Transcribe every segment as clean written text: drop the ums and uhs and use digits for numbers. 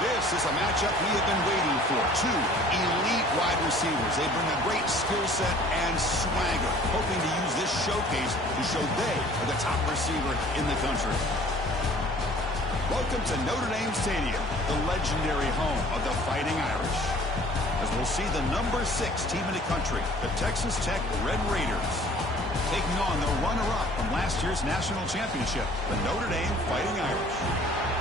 This is a matchup we have been waiting for. Two elite wide receivers. They bring a great skill set and swagger, hoping to use this showcase to show they are the top receiver in the country. Welcome to Notre Dame Stadium, the legendary home of the Fighting Irish. As we'll see the number 6 team in the country, the Texas Tech Red Raiders, taking on the runner-up from last year's national championship, the Notre Dame Fighting Irish.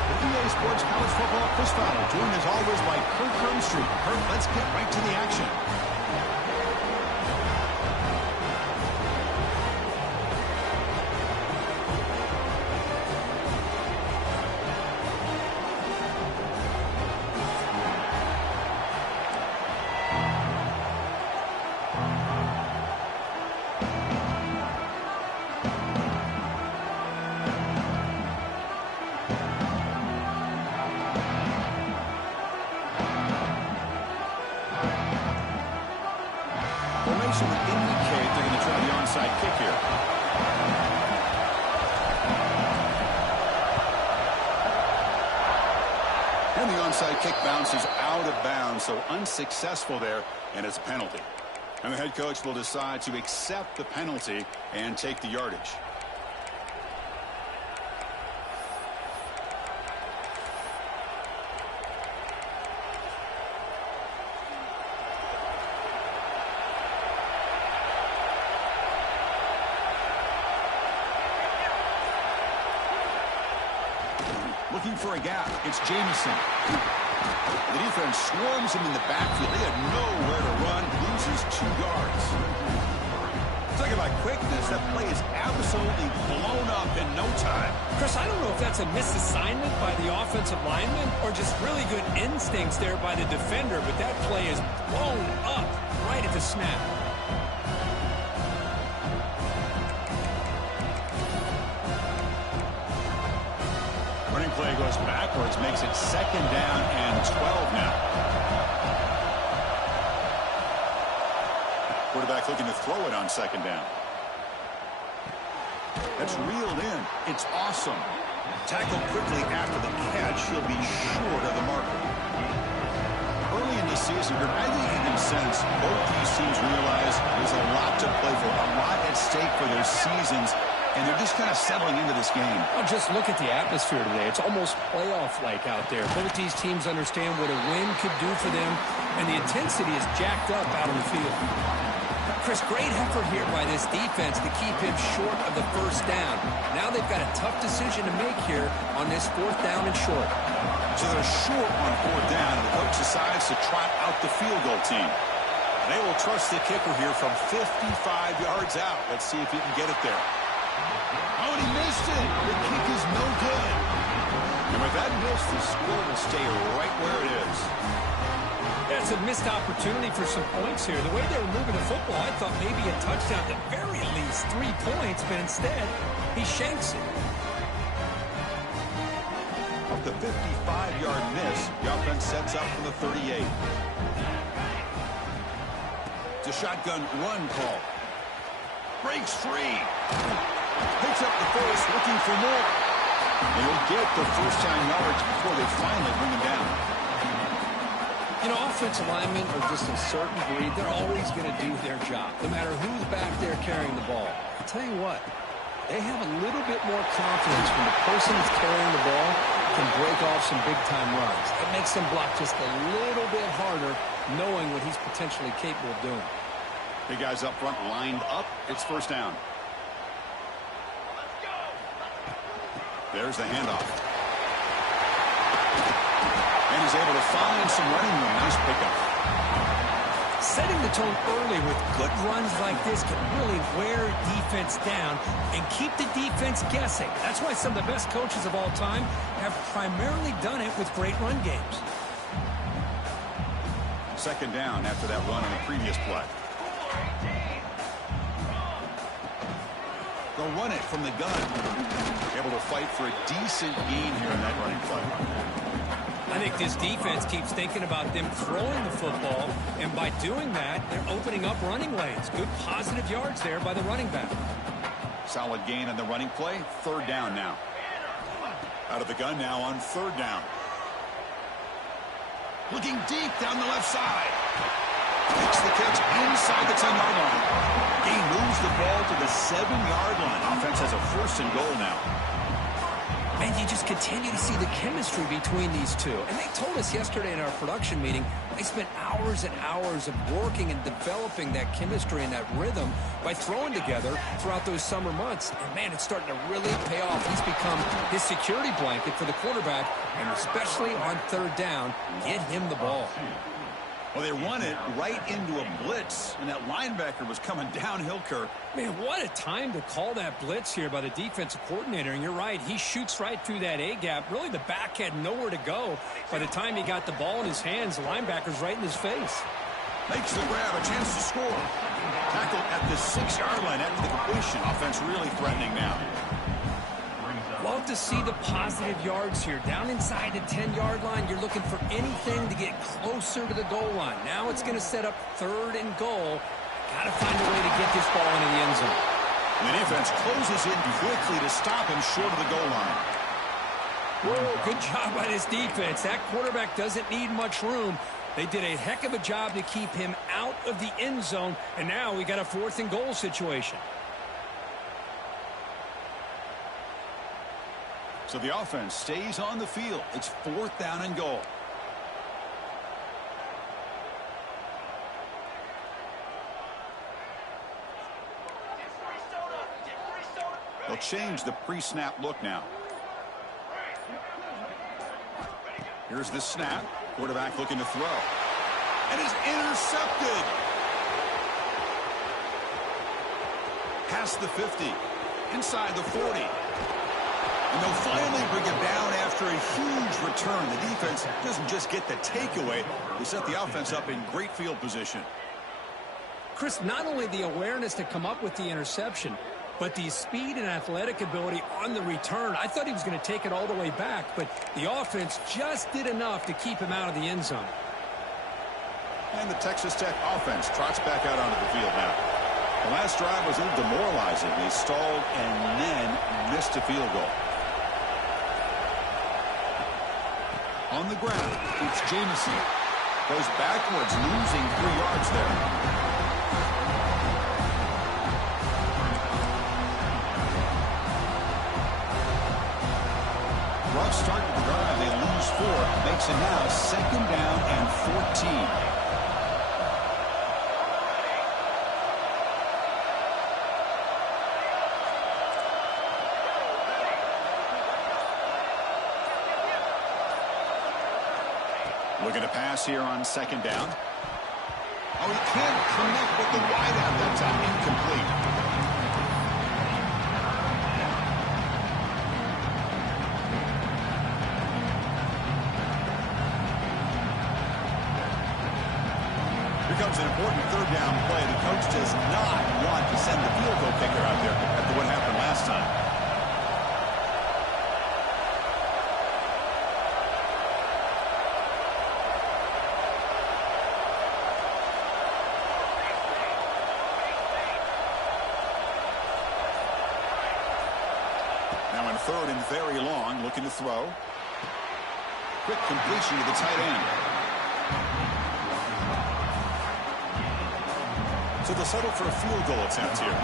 The EA Sports College Football Quiz Final, joined as always by Kurt Crumbstreet. Kurt, let's get right to the action. Formation would indicate they're going to try the onside kick here. And the onside kick bounces out of bounds, so unsuccessful there, and it's a penalty. And the head coach will decide to accept the penalty and take the yardage. Looking for a gap. It's Jamison. The defense swarms him in the backfield. They had nowhere to run. Loses 2 yards. Talking about quickness, that play is absolutely blown up in no time. Chris, I don't know if that's a misassignment by the offensive lineman or just really good instincts there by the defender, but that play is blown up right at the snap. Play goes backwards, makes it 2nd down and 12 now. Quarterback looking to throw it on 2nd down. That's reeled in. It's awesome. Tackled quickly after the catch. He'll be short of the marker. Early in the season, I think you can sense both these teams realize there's a lot to play for, a lot at stake for their seasons. And they're just kind of settling into this game. Well, just look at the atmosphere today. It's almost playoff-like out there. Both these teams understand what a win could do for them, and the intensity is jacked up out on the field. Chris, great effort here by this defense to keep him short of the 1st down. Now they've got a tough decision to make here on this 4th down and short. So they're short on 4th down, and the coach decides to trot out the field goal team. They will trust the kicker here from 55 yards out. Let's see if he can get it there. Oh, and he missed it. The kick is no good. And with that miss, the score will stay right where it is. That's a missed opportunity for some points here. The way they were moving the football, I thought maybe a touchdown, at the very least 3 points, but instead, he shanks it. Off the 55-yard miss, the offense sets up for the 38. It's a shotgun run call. Breaks free. Picks up the first, looking for more. And he'll get the 1st down yards before they finally bring him down. You know, offensive linemen are just a certain breed. They're always going to do their job, no matter who's back there carrying the ball. I'll tell you what, they have a little bit more confidence when the person who's carrying the ball can break off some big-time runs. It makes them block just a little bit harder, knowing what he's potentially capable of doing. Big guys up front lined up. It's 1st down. There's the handoff. And he's able to find some running room. Nice pickup. Setting the tone early with good runs like this can really wear defense down and keep the defense guessing. That's why some of the best coaches of all time have primarily done it with great run games. 2nd down after that run on the previous play. They'll run it from the gun. Able to fight for a decent gain here in that running play. I think this defense keeps thinking about them throwing the football, and by doing that, they're opening up running lanes. Good positive yards there by the running back. Solid gain on the running play. 3rd down now. Out of the gun now on 3rd down. Looking deep down the left side. Makes the catch inside the 10-yard line. Gain moves the ball to the 7-yard line. Offense has a 1st and goal now. Man, you just continue to see the chemistry between these two. And they told us yesterday in our production meeting, they spent hours and hours of working and developing that chemistry and that rhythm by throwing together throughout those summer months. And, man, it's starting to really pay off. He's become his security blanket for the quarterback, and especially on 3rd down, get him the ball. Well, they run it right into a blitz, and that linebacker was coming downhill, Kirk. Man, what a time to call that blitz here by the defensive coordinator. And you're right, he shoots right through that A-gap. Really, the back had nowhere to go. By the time he got the ball in his hands, the linebacker's right in his face. Makes the grab, a chance to score. Tackled at the 6-yard line after the completion. Offense really threatening now. Love to see the positive yards here. Down inside the 10-yard line, you're looking for anything to get closer to the goal line. Now it's going to set up 3rd and goal. Got to find a way to get this ball into the end zone. The defense closes in quickly to stop him short of the goal line. Whoa, good job by this defense. That quarterback doesn't need much room. They did a heck of a job to keep him out of the end zone, and now we got a 4th and goal situation. So the offense stays on the field. It's 4th down and goal. They'll change the pre-snap look now. Here's the snap. Quarterback looking to throw. And is intercepted. Past the 50. Inside the 40. And they'll finally bring it down after a huge return. The defense doesn't just get the takeaway. They set the offense up in great field position. Chris, not only the awareness to come up with the interception, but the speed and athletic ability on the return. I thought he was going to take it all the way back, but the offense just did enough to keep him out of the end zone. And the Texas Tech offense trots back out onto the field now. The last drive was a little demoralizing. They stalled and then missed a field goal. On the ground, it's Jamison. Goes backwards, losing 3 yards there. Rough start to the drive. They lose 4. Makes it now 2nd down and 14. Looking to pass here on 2nd down. Oh, he can't connect with the wideout that time. Incomplete. Here comes an important 3rd down play. The coach does not want to send the field goal kicker out there after what happened last time. Now in 3rd and very long, looking to throw. Quick completion to the tight end. So they'll settle for a field goal attempt here.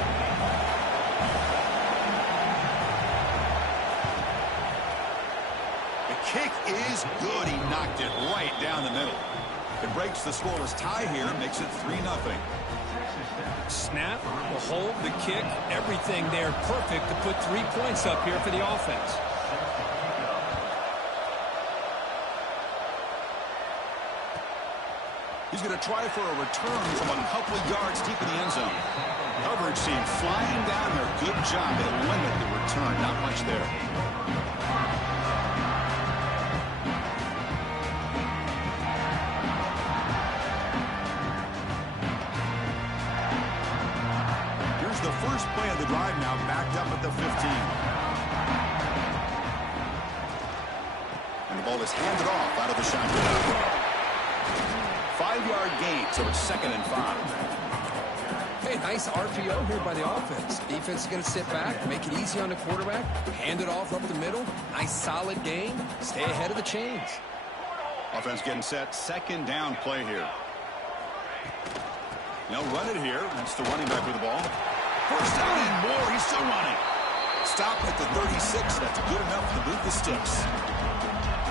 The kick is good. He knocked it right down the middle. It breaks the scoreless tie here and makes it 3-0. Snap, the hold, the kick, everything there perfect to put 3 points up here for the offense. He's going to try for a return from a couple of yards deep in the end zone. Coverage team flying down there. Good job. They limit the return. Not much there. Here's the first play of the drive now, backed up at the 15. And the ball is handed off out of the shotgun. 5-yard gain, so it's 2nd and 5. Hey, nice RPO here by the offense. Defense is going to sit back, make it easy on the quarterback, hand it off up the middle. Nice solid game. Stay ahead of the chains. Offense getting set. Second down play here. They'll run it here. That's the running back with the ball. First down and more. He's still running. Stop at the 36. That's good enough to move the sticks.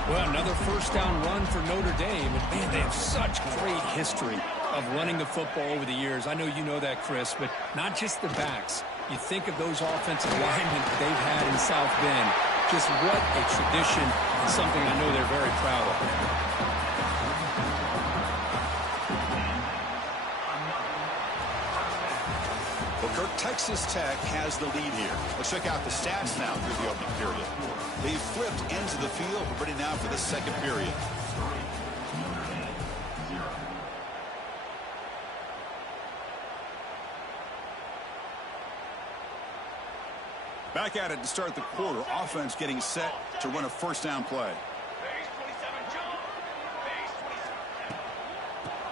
Well, another first down run for Notre Dame. And, man, they have such great history of running the football over the years. I know you know that, Chris, but not just the backs. You think of those offensive linemen they've had in South Bend. Just what a tradition and something I know they're very proud of. Well, Kirk, Texas Tech has the lead here. Let's check out the stats now through the opening period. They've flipped ends of the field. We're ready now for the second period. Back at it to start the quarter. Offense getting set to run a first down play.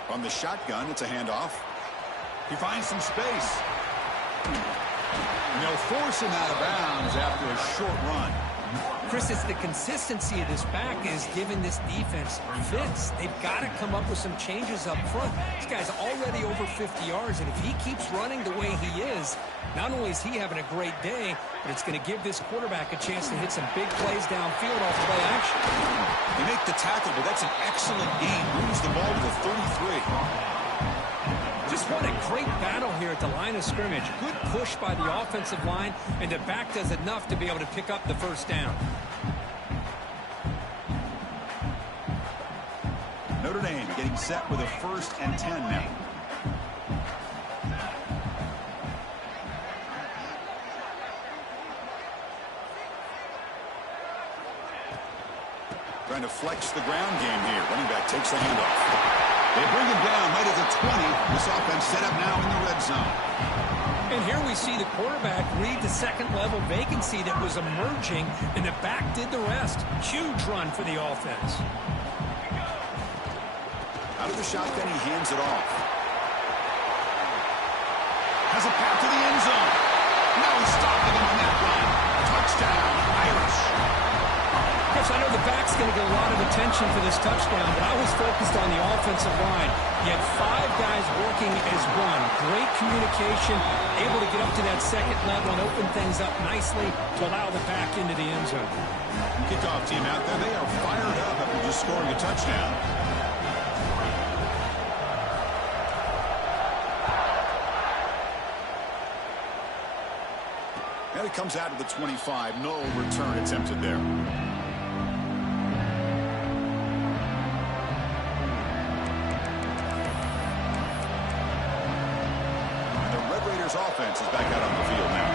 From the shotgun, it's a handoff. He finds some space. And they'll force him out of bounds after a short run. Chris, it's the consistency of this back is giving this defense fits. They've got to come up with some changes up front. This guy's already over 50 yards, and if he keeps running the way he is, not only is he having a great day, but it's going to give this quarterback a chance to hit some big plays downfield off play action. They make the tackle, but that's an excellent gain. Moves the ball to the 33. Just what a great battle here at the line of scrimmage. Good push by the offensive line, and the back does enough to be able to pick up the first down. Notre Dame getting set with a 1st and 10 now. Trying to flex the ground game here. Running back takes the handoff. They bring him down right at the 20. This offense set up now in the red zone. And here we see the quarterback read the second-level vacancy that was emerging, and the back did the rest. Huge run for the offense. Out of the shotgun, he hands it off. Has a path to the end zone. Now he's stopping him on that run. Touchdown, Irish. Chris, I know the back's going to get a lot of attention for this touchdown, but I was focused on the offensive line. You had 5 guys working as one. Great communication, able to get up to that second level and open things up nicely to allow the back into the end zone. Kickoff team out there, they are fired up after just scoring a touchdown. And it comes out to the 25. No return attempted there. Offense is back out on the field now.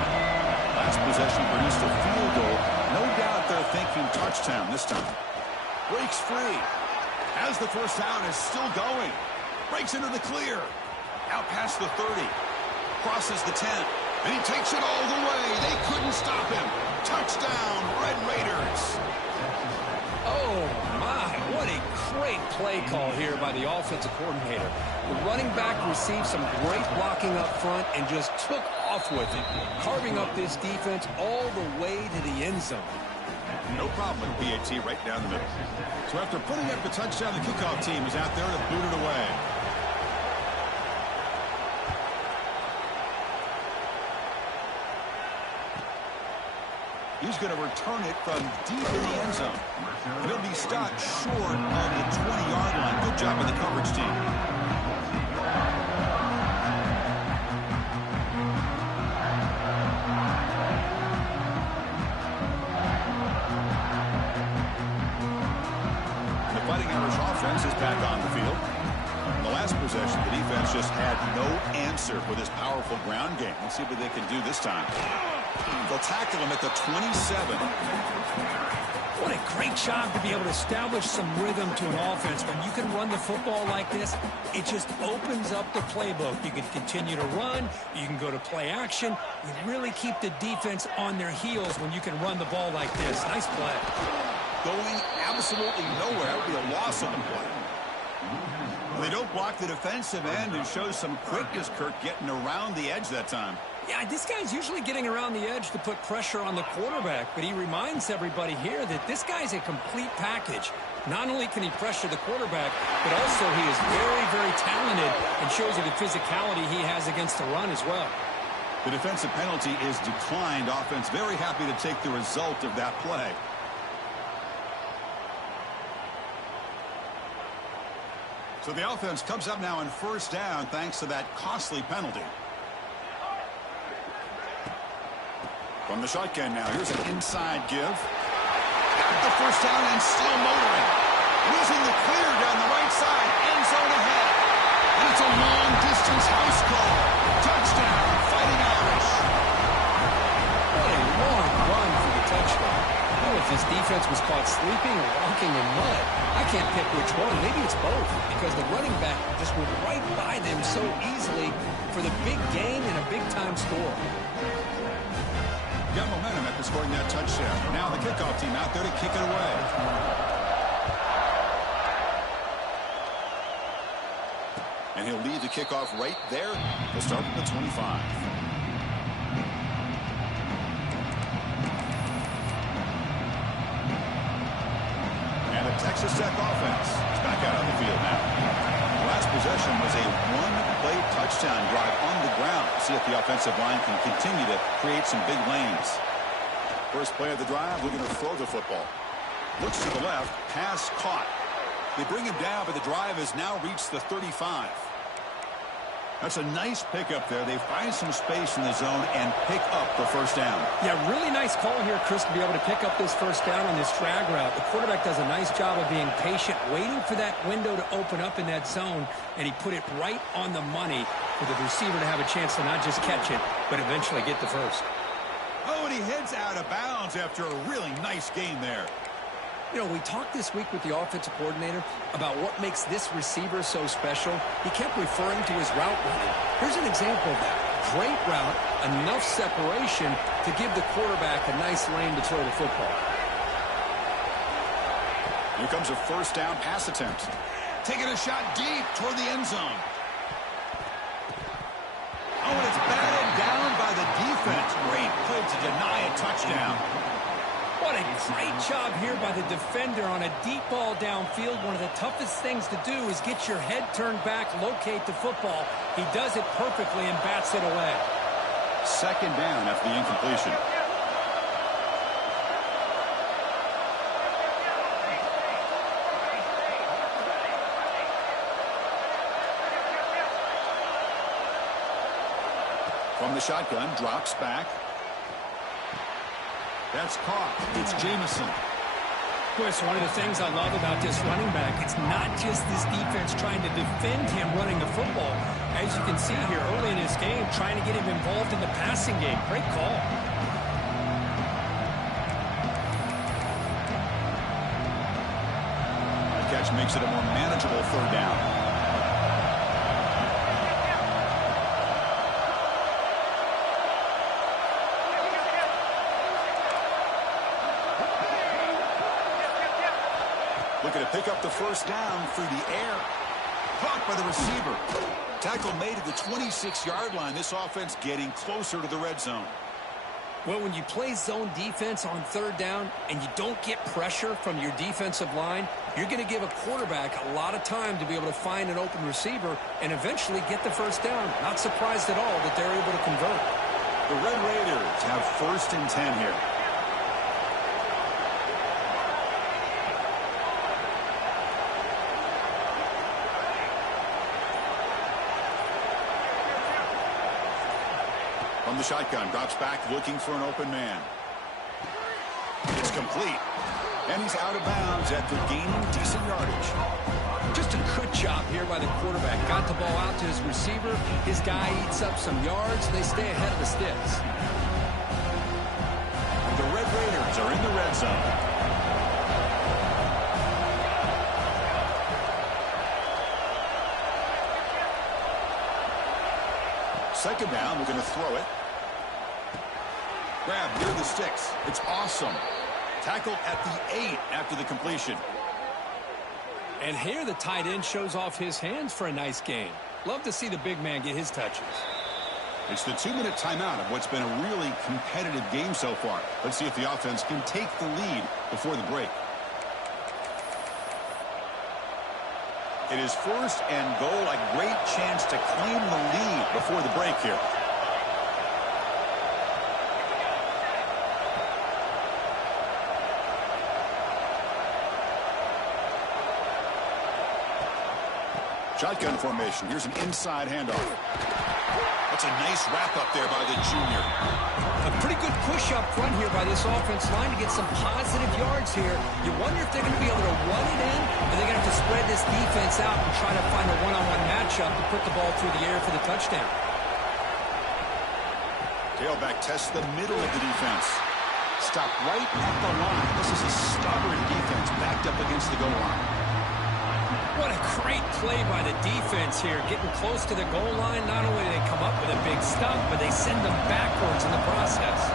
Last possession produced a field goal. No doubt they're thinking touchdown this time. Breaks free. Has the first down, is still going. Breaks into the clear. Out past the 30. Crosses the 10. And he takes it all the way. They couldn't stop him. Touchdown, Red Raiders. Oh, my. What a great play call here by the offensive coordinator. The running back received some great blocking up front and just took off with it, carving up this defense all the way to the end zone. No problem with PAT right down the middle. So after putting up the touchdown, the kickoff team is out there to boot it away. He's going to return it from deep in the end zone. He'll be stopped short of the 20-yard line. Good job by the coverage team. The Fighting Irish offense is back on the field. In the last possession, the defense just had no answer for this powerful ground game. Let's see what they can do this time. They'll tackle him at the 27. What a great job to be able to establish some rhythm to an offense. When you can run the football like this, it just opens up the playbook. You can continue to run. You can go to play action. You really keep the defense on their heels when you can run the ball like this. Nice play. Going absolutely nowhere. That would be a loss on the play. They don't block the defensive end and show some quickness, Kirk, getting around the edge that time. Yeah, this guy's usually getting around the edge to put pressure on the quarterback, but he reminds everybody here that this guy's a complete package. Not only can he pressure the quarterback, but also he is very, very talented and shows you the physicality he has against the run as well. The defensive penalty is declined. Offense very happy to take the result of that play. So the offense comes up now in first down thanks to that costly penalty. From the shotgun now, here's an inside give. Got the first down and still motoring. Losing the clear down the right side. End zone ahead. And it's a long-distance house call. Touchdown, Fighting Irish. What a long run for the touchdown. I don't know if this defense was caught sleeping or walking in mud. I can't pick which one. Maybe it's both, because the running back just went right by them so easily for the big gain and a big-time score. Got momentum after scoring that touchdown. Now the kickoff team out there to kick it away. And he'll lead the kickoff right there. He'll start at the 25. And the Texas Tech offense is back out on the field now. The last possession was a one-play touchdown drive on the ground. See if the offensive line can continue to create some big lanes. First play of the drive, we're going to throw the football. Looks to the left, pass caught. They bring him down, but the drive has now reached the 35. That's a nice pickup there. They find some space in the zone and pick up the first down. Yeah, really nice call here, Chris, to be able to pick up this first down on this drag route. The quarterback does a nice job of being patient, waiting for that window to open up in that zone, and he put it right on the money for the receiver to have a chance to not just catch it, but eventually get the first. Oh, and he heads out of bounds after a really nice gain there. You know, we talked this week with the offensive coordinator about what makes this receiver so special. He kept referring to his route running. Here's an example of that. Great route, enough separation to give the quarterback a nice lane to throw the football. Here comes a first down pass attempt. Taking a shot deep toward the end zone. Oh, and it's batted down by the defense. Great play to deny a touchdown. What a great job here by the defender on a deep ball downfield. One of the toughest things to do is get your head turned back, locate the football. He does it perfectly and bats it away. Second down after the incompletion. From the shotgun, drops back. That's caught. It's Jamison. Chris, one of the things I love about this running back, it's not just this defense trying to defend him running the football. As you can see here early in this game, trying to get him involved in the passing game. Great call. The catch makes it a more manageable third down. Looking to pick up the first down through the air. Caught by the receiver. Tackle made at the 26-yard line. This offense getting closer to the red zone. Well, when you play zone defense on third down and you don't get pressure from your defensive line, you're going to give a quarterback a lot of time to be able to find an open receiver and eventually get the first down. Not surprised at all that they're able to convert. The Red Raiders have first and 10 here. From the shotgun, drops back, looking for an open man. It's complete. And he's out of bounds after gaining decent yardage. Just a good job here by the quarterback. Got the ball out to his receiver. His guy eats up some yards. They stay ahead of the sticks. The Red Raiders are in the red zone. Second down, we're going to throw it. Grab near the sticks. It's awesome. Tackle at the 8 after the completion. And here the tight end shows off his hands for a nice gain. Love to see the big man get his touches. It's the 2-minute timeout of what's been a really competitive game so far. Let's see if the offense can take the lead before the break. It is first and goal, a great chance to claim the lead before the break here. Shotgun formation. Here's an inside handoff. That's a nice wrap up there by the junior. A pretty good push up front here by this offense line to get some positive yards here. You wonder if they're going to be able to run it in, or they're going to have to spread this defense out and try to find a one-on-one matchup to put the ball through the air for the touchdown. Tailback tests the middle of the defense. Stop right at the line. This is a stubborn defense backed up against the goal line. What a great play by the defense here. Getting close to the goal line, not only do they come up with a big stop, but they send them backwards in the process.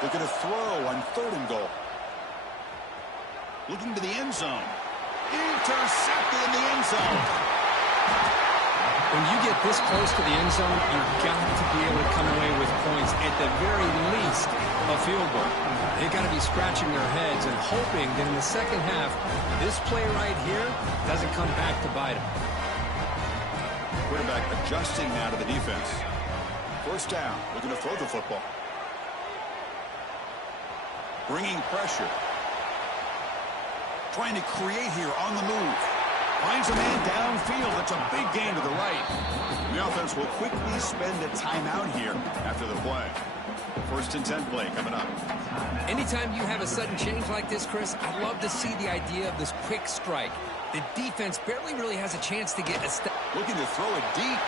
They're going to throw on 3rd and goal. Looking to the end zone. Intercepted in the end zone. When you get this close to the end zone, you've got to be able to come away with points, at the very least, a field goal. They've got to be scratching their heads and hoping that in the second half, this play right here doesn't come back to bite them. Quarterback adjusting now to the defense. First down. Looking to throw the football. Bringing pressure. Trying to create here on the move. Finds a man downfield. It's a big gain to the right. The offense will quickly spend a timeout here after the play. 1st and 10 play coming up. Anytime you have a sudden change like this, Chris, I love to see the idea of this quick strike. The defense barely really has a chance to get a step. Looking to throw it deep.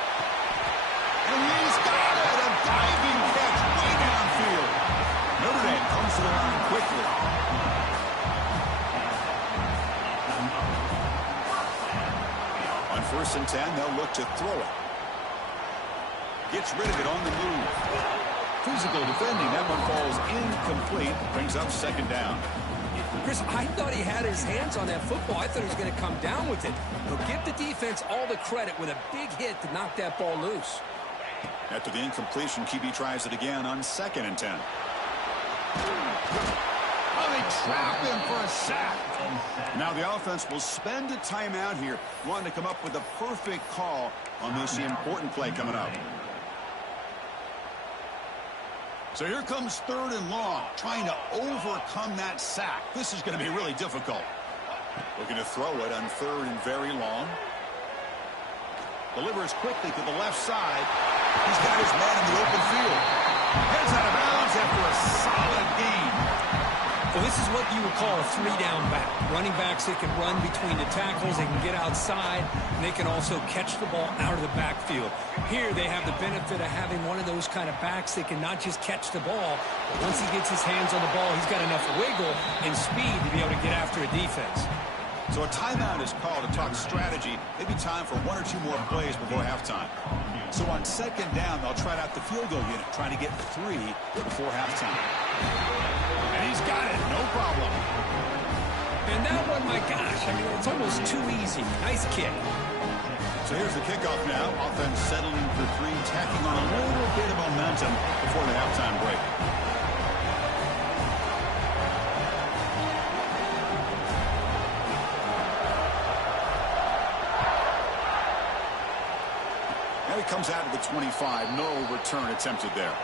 And he's got it. A diving catch way downfield. Notre Dame comes to the line quickly. On 1st and 10, they'll look to throw it. Gets rid of it on the move. Physical defending. That one falls incomplete. Brings up 2nd down. Chris, I thought he had his hands on that football. I thought he was going to come down with it. He'll give the defense all the credit with a big hit to knock that ball loose. After the incompletion, QB tries it again on 2nd and 10. Oh, they trap him for a sack. Now the offense will spend a timeout here, wanting to come up with a perfect call on this important play coming up. So here comes 3rd and long, trying to overcome that sack. This is going to be really difficult. Looking to throw it on 3rd and very long. Delivers quickly to the left side. He's got his man in the open field. Heads out of bounds after a solid gain. Well, this is what you would call a 3-down back. Running backs that can run between the tackles, they can get outside, and they can also catch the ball out of the backfield. Here they have the benefit of having one of those kind of backs that can not just catch the ball, but once he gets his hands on the ball, he's got enough wiggle and speed to be able to get after a defense. So a timeout is called to talk strategy. Maybe time for 1 or 2 more plays before halftime. So on 2nd down, they'll try out the field goal unit, trying to get 3 before halftime. And he's got it, no problem. And that one, my gosh, I mean, it's almost too easy. Nice kick. So here's the kickoff now. Offense settling for 3, tacking on a little bit of momentum before the halftime break. Now he comes out of the 25. No return attempted there.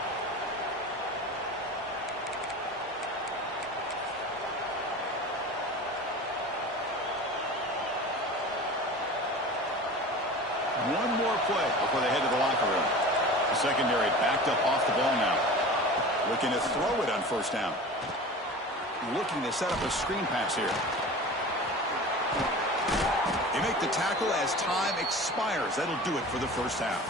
One more play before they head to the locker room. The secondary backed up off the ball now. Looking to throw it on 1st down. Looking to set up a screen pass here. They make the tackle as time expires. That'll do it for the first half.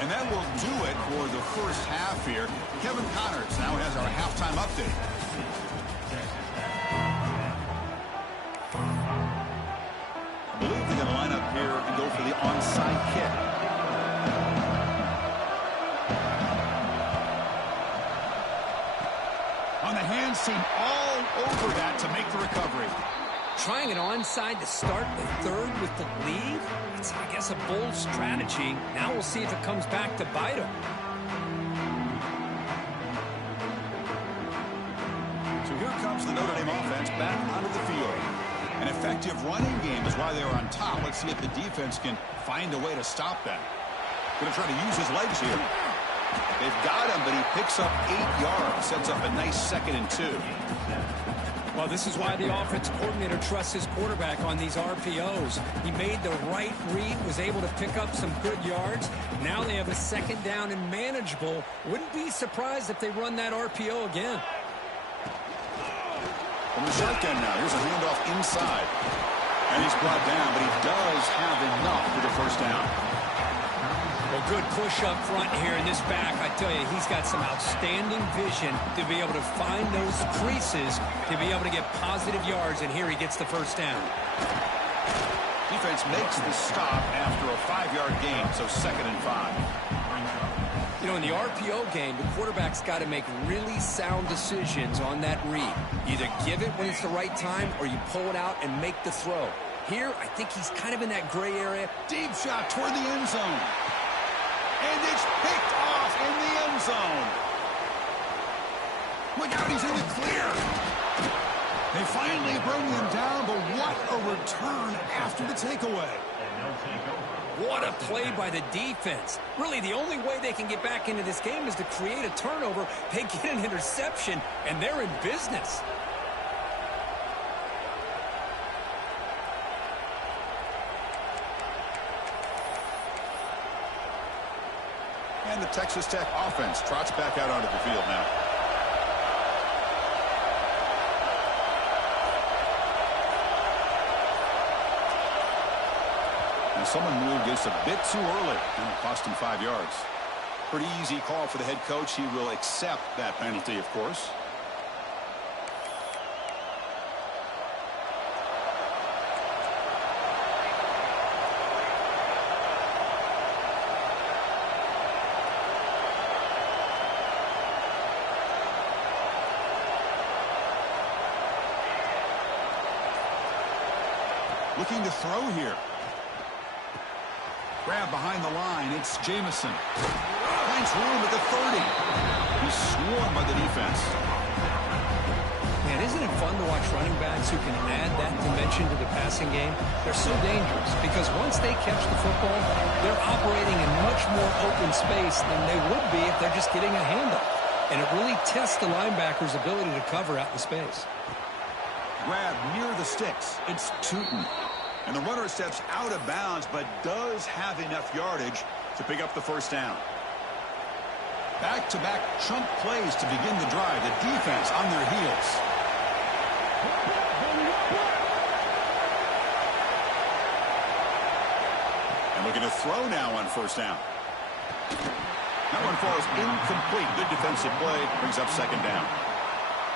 And that will do it for the first half here. Kevin Connors now has our halftime update. I believe they're going to line up here and go for the onside kick. On the hands team all over that to make the recovery. Trying it onside to start the third with the lead? It's, I guess, a bold strategy. Now we'll see if it comes back to bite him. So here comes the Notre Dame offense back onto the field. An effective running game is why they were on top. Let's see if the defense can find a way to stop them. Going to try to use his legs here. They've got him, but he picks up 8 yards. Sets up a nice 2nd and 2. Well, this is why the offensive coordinator trusts his quarterback on these RPOs. He made the right read, was able to pick up some good yards. Now they have a 2nd down and manageable. Wouldn't be surprised if they run that RPO again. From the shotgun now, here's a handoff inside. And he's brought down, but he does have enough for the first down. Well, good push up front here in this back. I tell you, he's got some outstanding vision to be able to find those creases, to be able to get positive yards, and here he gets the first down. Defense makes the stop after a 5-yard gain, so 2nd and 5. You know, in the RPO game, the quarterback's got to make really sound decisions on that read. Either give it when it's the right time or you pull it out and make the throw. Here, I think he's kind of in that gray area. Deep shot toward the end zone. And it's picked off in the end zone. Look out, he's in the clear. They finally bring him down, but what a return after the takeaway. What a play by the defense. Really, the only way they can get back into this game is to create a turnover. They get an interception, and they're in business. And the Texas Tech offense trots back out onto the field now. And someone moved just a bit too early, and it cost him 5 yards. Pretty easy call for the head coach. He will accept that penalty, of course. Looking to throw here. Grab behind the line. It's Jamison. Finds room at the 30. He's swarmed by the defense. Man, isn't it fun to watch running backs who can add that dimension to the passing game? They're so dangerous because once they catch the football, they're operating in much more open space than they would be if they're just getting a handoff. And it really tests the linebacker's ability to cover out in space. Grab near the sticks. It's Tootin. And the runner steps out of bounds, but does have enough yardage to pick up the first down. Back-to-back chunk plays to begin the drive. The defense on their heels. And looking to throw now on first down. That one falls incomplete. Good defensive play. Brings up 2nd down.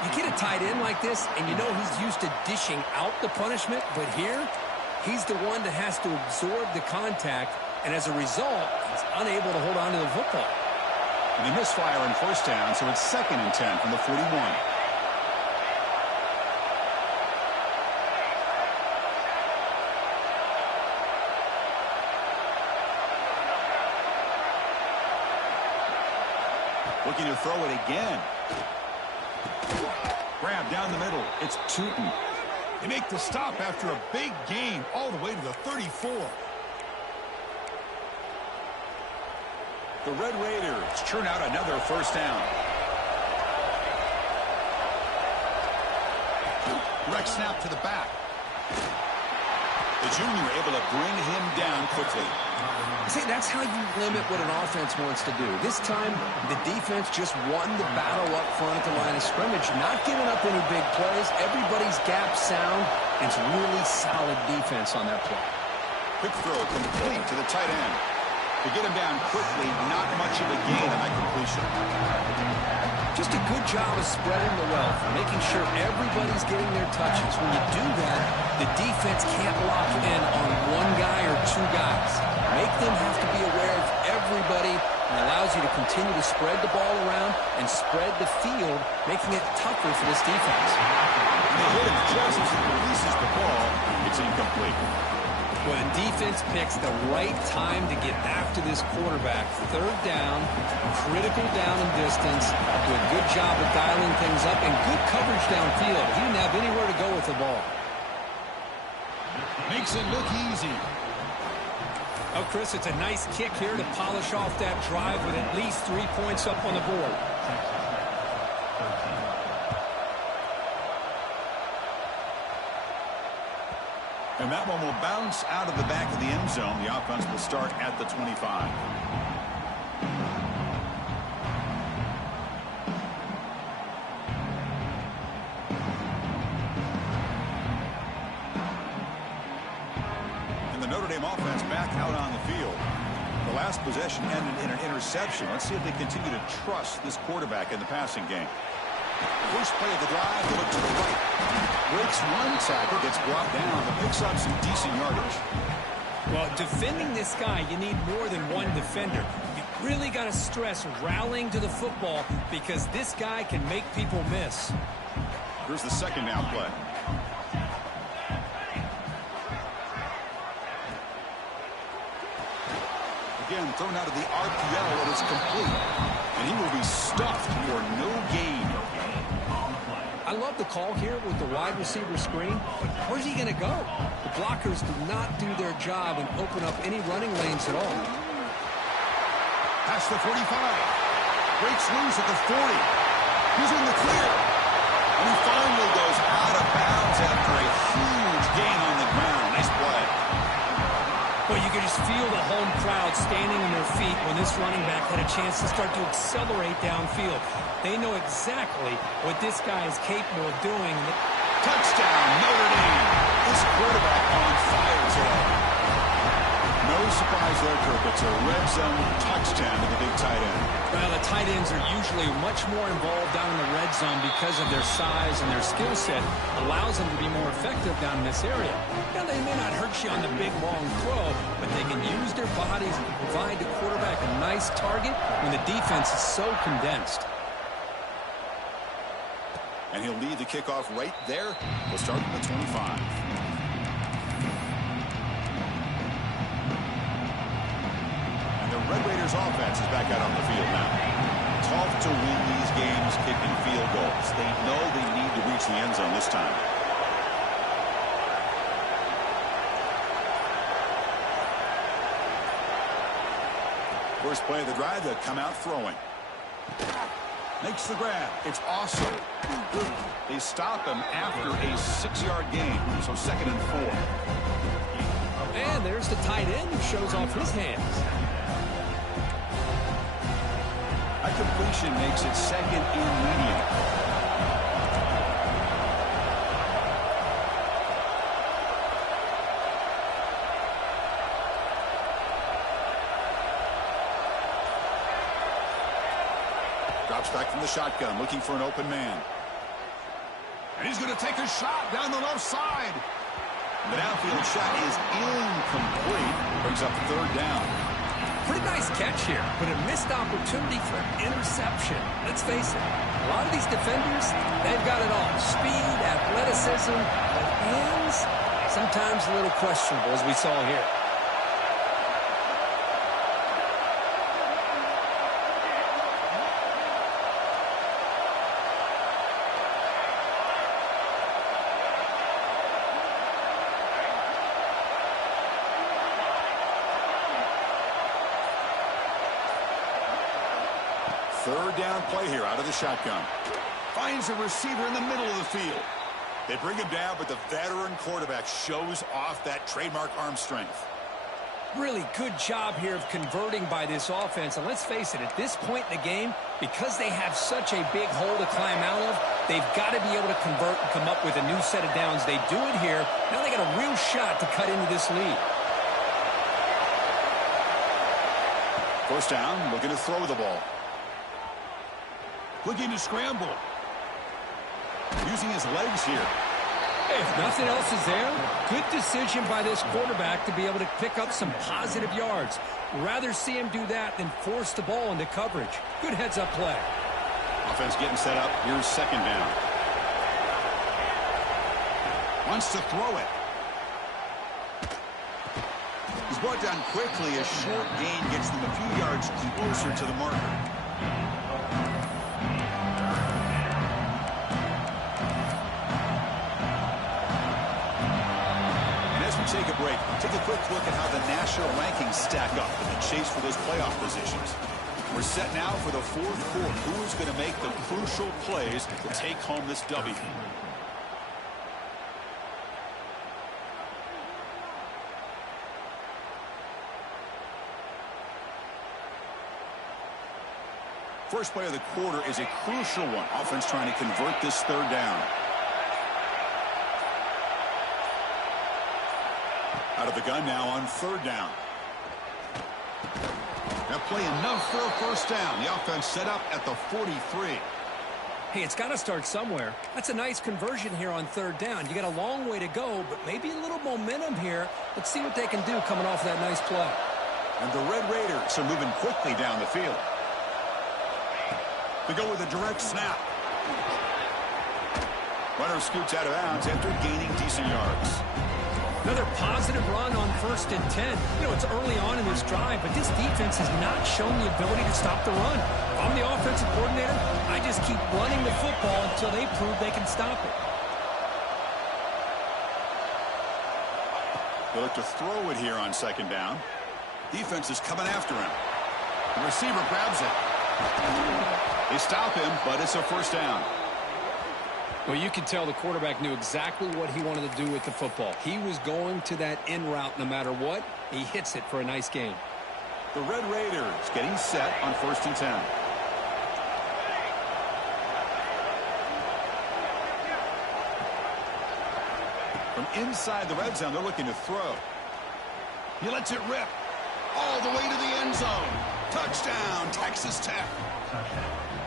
You get a tight end like this, and you know he's used to dishing out the punishment, but here, he's the one that has to absorb the contact, and as a result, he's unable to hold on to the football. And they misfire on first down, so it's 2nd and 10 from the 41. Looking to throw it again. Grab down the middle. It's Tootin. They make the stop after a big gain all the way to the 34. The Red Raiders churn out another first down. Direct snap to the back. The junior able to bring him down quickly. See, that's how you limit what an offense wants to do. This time, the defense just won the battle up front at the line of scrimmage, not giving up any big plays. Everybody's gap sound. It's really solid defense on that play. Quick throw complete to the tight end. To get him down quickly, not much of a gain on that completion. Just a good job of spreading the wealth, making sure everybody's getting their touches. When you do that, the defense can't lock in on one guy or two guys. Make them have to be aware of everybody and allows you to continue to spread the ball around and spread the field, making it tougher for this defense. And they hit him just as he releases the ball. It's incomplete. Well, the defense picks the right time to get after this quarterback. Third down, critical down and distance. Do a good job of dialing things up and good coverage downfield. He didn't have anywhere to go with the ball. Makes it look easy. Oh, Chris, it's a nice kick here to polish off that drive with at least 3 points up on the board. And that one will bounce out of the back of the end zone. The offense will start at the 25. And the Notre Dame offense back out on the field. The last possession ended in an interception. Let's see if they continue to trust this quarterback in the passing game. First play of the drive, they look to the right. Breaks one tackle, gets brought down, but picks up some decent yardage. Well, defending this guy, you need more than one defender. You really got to stress rallying to the football because this guy can make people miss. Here's the second down play. Again, thrown out of the RPO, and it's complete. And he will be stuffed for no gain. I love the call here with the wide receiver screen, but where's he going to go? The blockers do not do their job and open up any running lanes at all. Past the 45. Breaks loose at the 40. He's in the clear. And he finally goes out of bounds after a huge gain on the ground. Nice play. Well, you could just feel the home crowd standing on their feet when this running back had a chance to start to accelerate downfield. They know exactly what this guy is capable of doing. Touchdown, Notre Dame. This quarterback on fire today. No surprise there, Kirk. It's a red zone touchdown to the big tight end. Well, the tight ends are usually much more involved down in the red zone because of their size and their skill set. Allows them to be more effective down in this area. Now, they may not hurt you on the big, long throw, but they can use their bodies to provide the quarterback a nice target when the defense is so condensed. And he'll lead the kickoff right there. We'll start at the 25. And the Red Raiders offense is back out on the field now. Tough to win these games kicking field goals. They know they need to reach the end zone this time. First play of the drive, they'll come out throwing. Makes the grab. It's awesome. They stop him after a 6-yard gain. So 2nd and 4. And there's the tight end who shows off his hands. A completion makes it 2nd and medium. Drops back from the shotgun, looking for an open man. And he's going to take a shot down the left side. The downfield shot is incomplete. Brings up 3rd down. Pretty nice catch here, but a missed opportunity for an interception. Let's face it, a lot of these defenders, they've got it all. Speed, athleticism, but hands, sometimes a little questionable, as we saw here. Third down play here out of the shotgun. Finds a receiver in the middle of the field. They bring him down, but the veteran quarterback shows off that trademark arm strength. Really good job here of converting by this offense. And let's face it, at this point in the game, because they have such a big hole to climb out of, they've got to be able to convert and come up with a new set of downs. They do it here. Now they got a real shot to cut into this lead. First down, looking to throw the ball. Looking to scramble. Using his legs here. Hey, if nothing else is there, good decision by this quarterback to be able to pick up some positive yards. Rather see him do that than force the ball into coverage. Good heads-up play. Offense getting set up. Here's second down. Wants to throw it. He's brought down quickly. A short gain gets them a few yards closer to the marker. Take a break. Take a quick look at how the national rankings stack up in the chase for those playoff positions. We're set now for the fourth quarter. Who is going to make the crucial plays to take home this W? First play of the quarter is a crucial one. Offense trying to convert this third down. Out of the gun now on third down. That play enough for a first down. The offense set up at the 43. Hey, it's got to start somewhere. That's a nice conversion here on third down. You got a long way to go, but maybe a little momentum here. Let's see what they can do coming off that nice play. And the Red Raiders are moving quickly down the field. They go with a direct snap. Runner scoots out of bounds after gaining decent yards. Another positive run on 1st and 10. You know, it's early on in this drive, but this defense has not shown the ability to stop the run. If I'm the offensive coordinator, I just keep running the football until they prove they can stop it. They look to throw it here on second down. Defense is coming after him. The receiver grabs it. They stop him, but it's a first down. Well, you can tell the quarterback knew exactly what he wanted to do with the football. He was going to that in route no matter what. He hits it for a nice gain. The Red Raiders getting set on 1st and 10. From inside the red zone, they're looking to throw. He lets it rip all the way to the end zone. Touchdown, Texas Tech.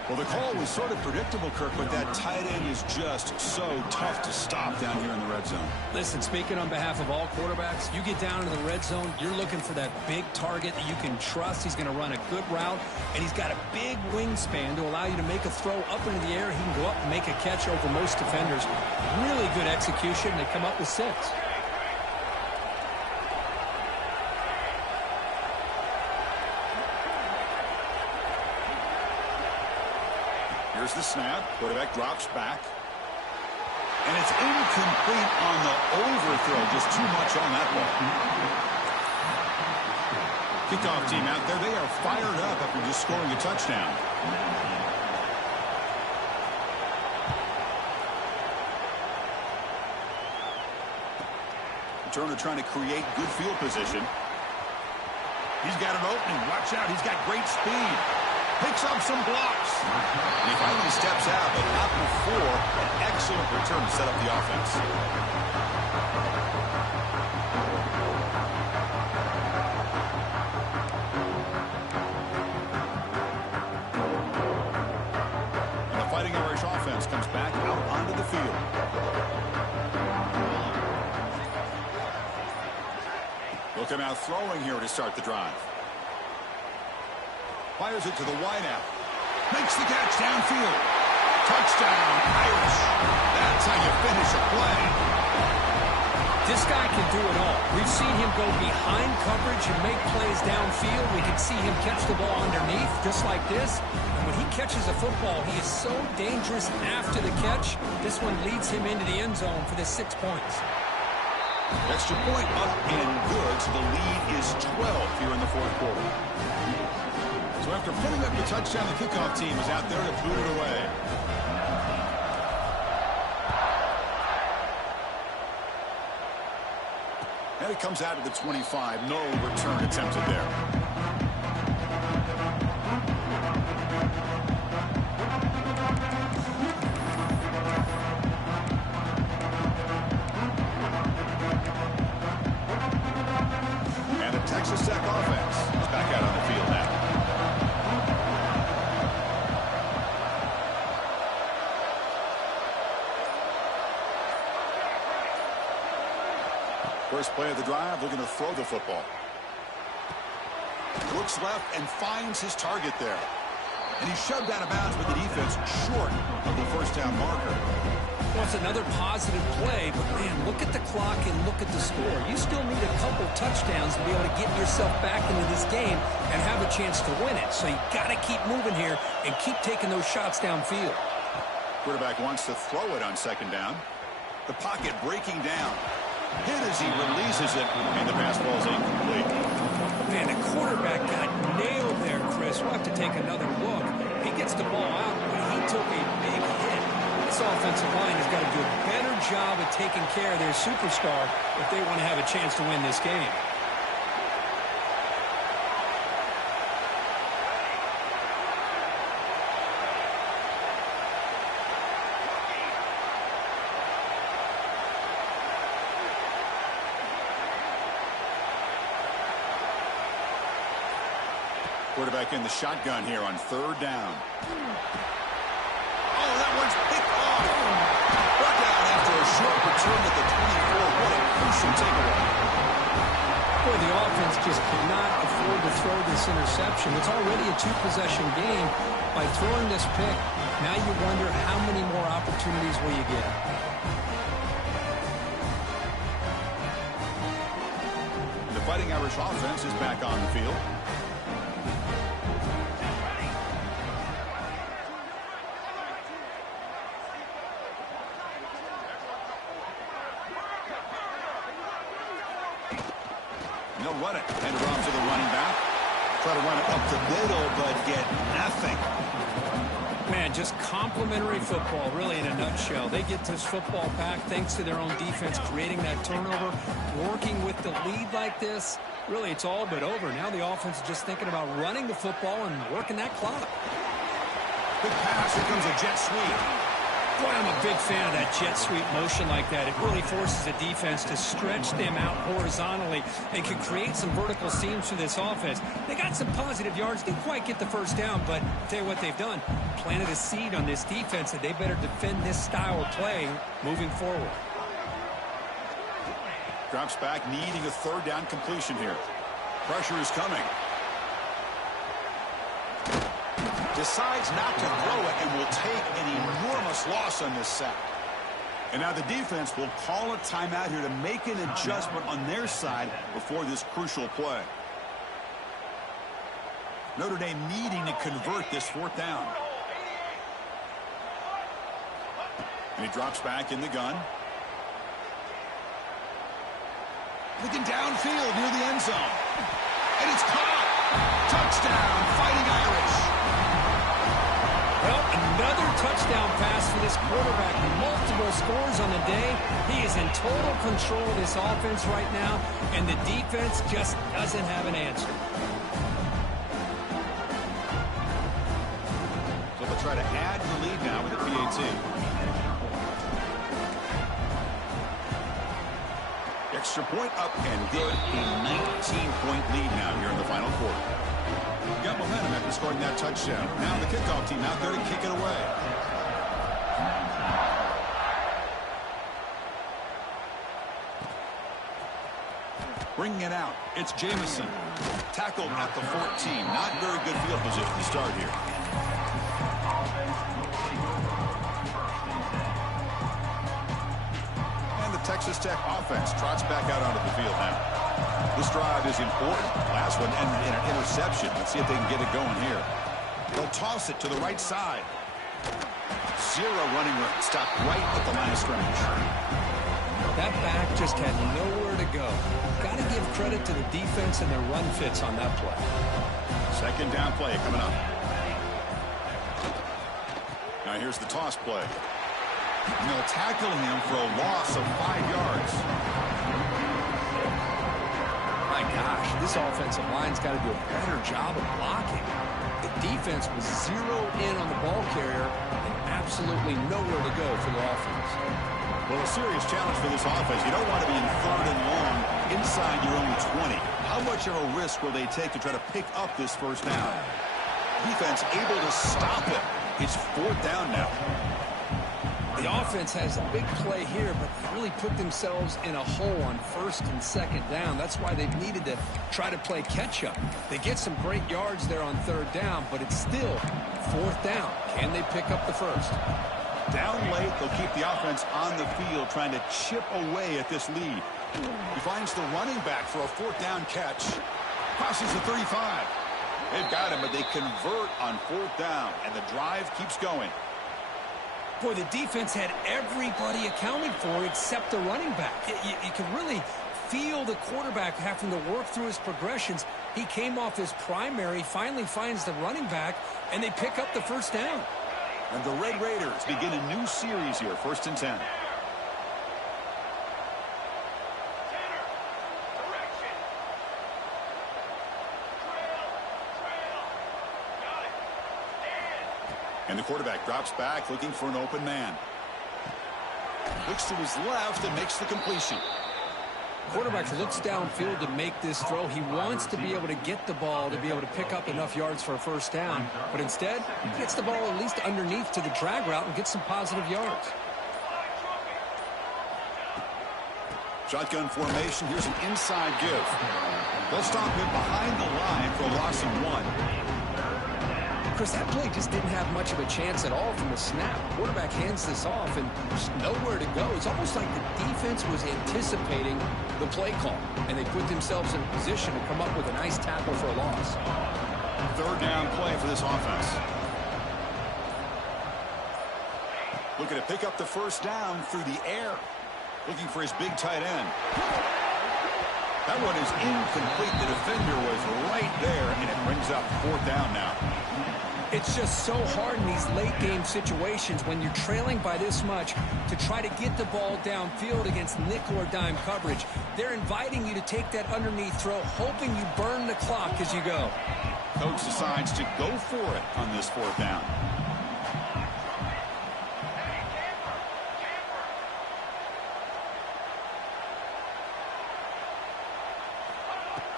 Well, the call was sort of predictable, Kirk, but that tight end is just so tough to stop down here in the red zone. Listen, speaking on behalf of all quarterbacks, you get down into the red zone, you're looking for that big target that you can trust. He's going to run a good route, and he's got a big wingspan to allow you to make a throw up into the air. He can go up and make a catch over most defenders. Really good execution. They come up with 6. Here's the snap. Quarterback drops back. And it's incomplete on the overthrow. Just too much on that ball. Kickoff team out there. They are fired up after just scoring a touchdown. Turner trying to create good field position. He's got an opening. Watch out. He's got great speed. Picks up some blocks. And he finally steps out, but not before an excellent return to set up the offense. And the Fighting Irish offense comes back out onto the field. Look him out throwing here to start the drive. Fires it to the wideout. Makes the catch downfield. Touchdown, Irish. That's how you finish a play. This guy can do it all. We've seen him go behind coverage and make plays downfield. We can see him catch the ball underneath, just like this. And when he catches a football, he is so dangerous after the catch. This one leads him into the end zone for the 6 points. Extra point up and good, so the lead is 12 here in the fourth quarter. So after putting up the touchdown, the kickoff team is out there to boot it away. And it comes out to the 25. No return attempted there. And the Texas Tech offense is back out on the field now. First play of the drive, they're going to throw the football. Looks left and finds his target there. And he's shoved out of bounds with the defense short of the first down marker. Well, it's another positive play, but man, look at the clock and look at the score. You still need a couple touchdowns to be able to get yourself back into this game and have a chance to win it. So you got to keep moving here and keep taking those shots downfield. Quarterback wants to throw it on second down. The pocket breaking down. Hit as he releases it, and the pass ball is incomplete. Man, the quarterback got nailed there, Chris. We'll have to take another look. He gets the ball out, but he took a big hit. This offensive line has got to do a better job of taking care of their superstar if they want to have a chance to win this game. Quarterback in the shotgun here on third down. Oh, that one's picked off. Brought down after a short return at the 24. What a crucial takeaway. Boy, the offense just cannot afford to throw this interception. It's already a two-possession game. By throwing this pick, now you wonder how many more opportunities will you get. The Fighting Irish offense is back on the field. They'll run it. Hand it off to the running back. Try to run it up the middle, but get nothing. Man, just complimentary football, really, in a nutshell. They get this football back thanks to their own defense, creating that turnover, working with the lead like this. Really, it's all but over. Now the offense is just thinking about running the football and working that clock. Good pass. Here comes a jet sweep. Boy, I'm a big fan of that jet sweep motion like that. It really forces the defense to stretch them out horizontally and can create some vertical seams for this offense. They got some positive yards, didn't quite get the first down, but I'll tell you what they've done. Planted a seed on this defense that they better defend this style of play moving forward. Drops back, needing a third down completion here. Pressure is coming. Decides not to throw it and will take an enormous loss on this sack. And now the defense will call a timeout here to make an adjustment on their side before this crucial play. Notre Dame needing to convert this fourth down. And he drops back in the gun. Looking downfield near the end zone. And it's caught. Touchdown, Fighting Irish. Well, another touchdown pass for this quarterback. Multiple scores on the day. He is in total control of this offense right now, and the defense just doesn't have an answer. So they'll try to add the lead now with the PAT. Extra point up and good. A 19-point lead now here in the final quarter. Got momentum after scoring that touchdown. Now the kickoff team out there to kick it away. Bringing it out. It's Jamison. Tackled at the 14. Not very good field position to start here. And the Texas Tech offense trots back out onto the field now. This drive is important. Last one ended in an interception. Let's see if they can get it going here. They'll toss it to the right side. Zero running room. Stopped right at the line of scrimmage. That back just had nowhere to go. Got to give credit to the defense and their run fits on that play. Second down play coming up. Now here's the toss play. And they'll tackle him for a loss of 5 yards. My gosh, this offensive line's got to do a better job of blocking. The defense was zeroed in on the ball carrier and absolutely nowhere to go for the offense. Well, a serious challenge for this offense. You don't want to be in third and long inside your own 20. How much of a risk will they take to try to pick up this first down? Defense able to stop it. It's fourth down now. The offense has a big play here, but they really put themselves in a hole on first and second down. That's why they've needed to try to play catch-up. They get some great yards there on third down, but it's still fourth down. Can they pick up the first? Down late, they'll keep the offense on the field trying to chip away at this lead. He finds the running back for a fourth down catch. Crosses the 35. They've got him, but they convert on fourth down, and the drive keeps going. Boy, the defense had everybody accounted for except the running back. You can really feel the quarterback having to work through his progressions. He came off his primary, finally finds the running back, and they pick up the first down. And the Red Raiders begin a new series here, 1st and 10. And the quarterback drops back, looking for an open man. Looks to his left and makes the completion. Quarterback looks downfield to make this throw. He wants to be able to get the ball to be able to pick up enough yards for a first down. But instead, he gets the ball at least underneath to the drag route and gets some positive yards. Shotgun formation. Here's an inside give. They'll stop him behind the line for a loss of 1. Chris, that play just didn't have much of a chance at all from the snap. Quarterback hands this off, and there's nowhere to go. It's almost like the defense was anticipating the play call, and they put themselves in a position to come up with a nice tackle for a loss. Third down play for this offense. Looking to pick up the first down through the air. Looking for his big tight end. That one is incomplete. The defender was right there, and it brings up fourth down now. It's just so hard in these late-game situations when you're trailing by this much to try to get the ball downfield against nickel or dime coverage. They're inviting you to take that underneath throw, hoping you burn the clock as you go. Coach decides to go for it on this fourth down.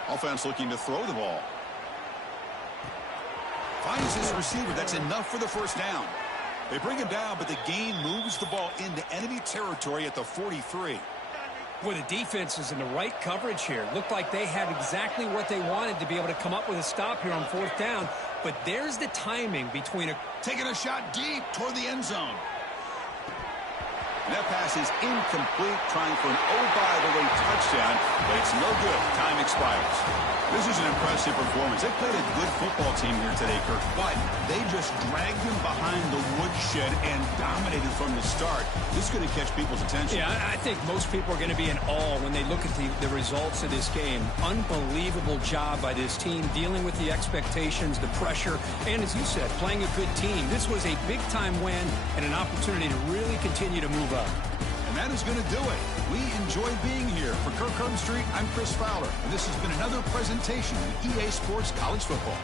Offense looking to throw the ball. Finds his receiver. That's enough for the first down. They bring him down, but the gain moves the ball into enemy territory at the 43. Boy, the defense is in the right coverage here. Looked like they had exactly what they wanted to be able to come up with a stop here on fourth down. But there's the timing between taking a shot deep toward the end zone. And that pass is incomplete, trying for an oh-by-the-way touchdown, but it's no good. Time expires. This is an impressive performance. They played a good football team here today, Kirk, but they just dragged them behind the woodshed and dominated from the start. This is going to catch people's attention. Yeah, I think most people are going to be in awe when they look at the results of this game. Unbelievable job by this team, dealing with the expectations, the pressure, and as you said, playing a good team. This was a big-time win and an opportunity to really continue to move up. And that is going to do it. We enjoyed being here. For Kirk Herbstreit, I'm Chris Fowler. And this has been another presentation of EA Sports College Football.